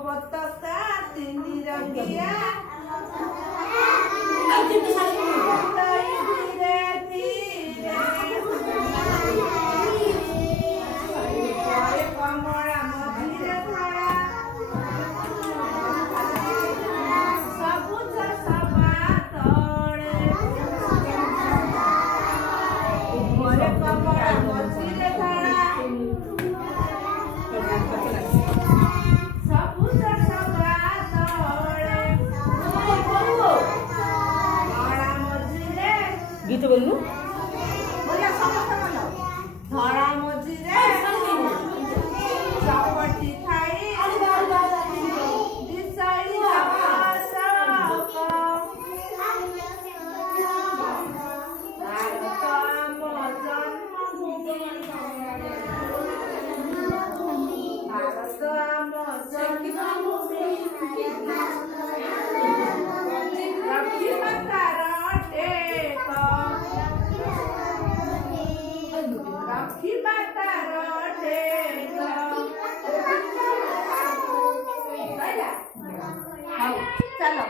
ପତାକା ତିନି ରଙ୍ଗିଆ ଧୀରେ ଧୀରେ କମଳା ମଝିରେ ଧଳା ସବୁଜ ସବା ତଳେ ଉପରେ କମଳା ମଝିରେ ଧଳା ସବୁଜ ସବା ତଳେ ଧଳା ମଝିରେ ଗୀତ ବୋଲୁ ଧଳା ମଝିରେ ଚପଟି ଥାଇ ଦିଶାଳି ଜଗତକ ଭାରତ ଆମ ଜନ୍ମଭୂମି ଭାରତ ଆମ ଜନ୍ମଭୂମି ଲକ୍ଷ୍ମୀ ମାତା